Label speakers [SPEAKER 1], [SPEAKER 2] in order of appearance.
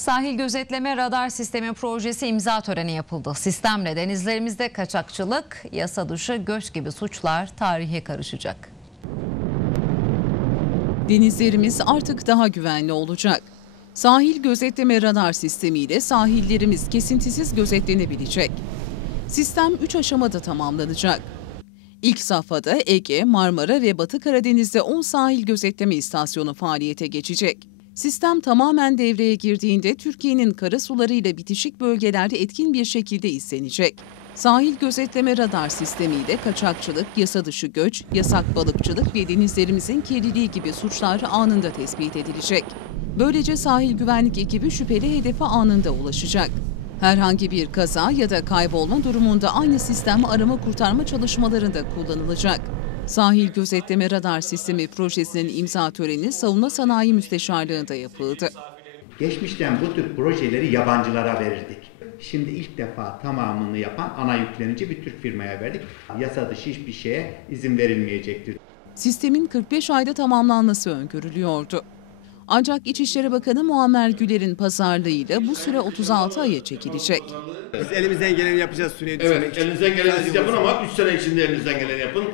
[SPEAKER 1] Sahil gözetleme radar sistemi projesi imza töreni yapıldı. Sistemle denizlerimizde kaçakçılık, yasa dışı göç gibi suçlar tarihe karışacak.
[SPEAKER 2] Denizlerimiz artık daha güvenli olacak. Sahil gözetleme radar sistemiyle sahillerimiz kesintisiz gözetlenebilecek. Sistem 3 aşamada tamamlanacak. İlk safhada Ege, Marmara ve Batı Karadeniz'de 10 sahil gözetleme istasyonu faaliyete geçecek. Sistem tamamen devreye girdiğinde Türkiye'nin karasuları ile bitişik bölgelerde etkin bir şekilde izlenecek. Sahil gözetleme radar sistemiyle kaçakçılık, yasa dışı göç, yasak balıkçılık ve denizlerimizin kirliliği gibi suçlar anında tespit edilecek. Böylece sahil güvenlik ekibi şüpheli hedefe anında ulaşacak. Herhangi bir kaza ya da kaybolma durumunda aynı sistem arama kurtarma çalışmalarında kullanılacak. Sahil Gözetleme Radar Sistemi projesinin imza töreni Savunma Sanayi Müsteşarlığı'nda yapıldı.
[SPEAKER 3] Geçmişten bu tür projeleri yabancılara verirdik. Şimdi ilk defa tamamını yapan ana yüklenici bir Türk firmaya verdik. Yasa dışı hiçbir şeye izin verilmeyecektir.
[SPEAKER 2] Sistemin 45 ayda tamamlanması öngörülüyordu. Ancak İçişleri Bakanı Muammer Güler'in pazarlığıyla bu süre 36 aya çekilecek.
[SPEAKER 4] Biz elimizden geleni yapacağız süreyi
[SPEAKER 5] Evet,
[SPEAKER 4] için.
[SPEAKER 5] elinizden geleni siz yapın ama 3 sene içinde elinizden geleni yapın.